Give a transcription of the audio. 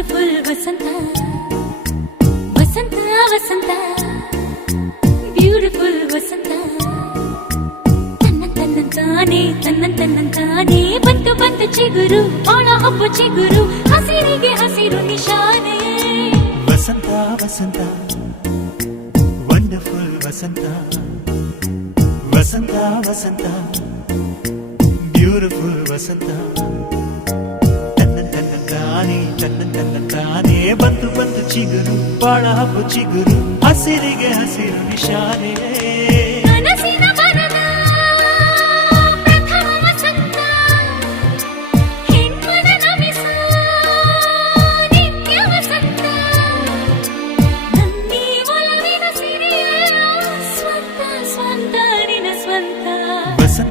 beautiful ವಸಂತ ವಸಂತ ವಸಂತ beautiful ವಸಂತ ತನ್ನಂತಾನೆ ಬಂತು ಬಂತು ಚಿಗುರು ಬಾಳ ಹಬ್ಬ ಚಿಗುರು ಹಸಿರಿಗೆ ಹಸಿರು ನಿಶಾನೆ ವಸಂತ ವಸಂತ ವಂಡರ್ಫುಲ್ ವಸಂತ ವಸಂತ ವಸಂತ ಬ್ಯೂಟಿಫುಲ್ ವಸಂತ ತನ್ನಂತಾನೆ ಬಂತು ಬಂತು ಚಿಗುರು ಬಾಳ ಹಬ್ಬ ಚಿಗುರು ಹಸಿರಿಗೆ ಹಸಿರು ನಿಶಾನೆ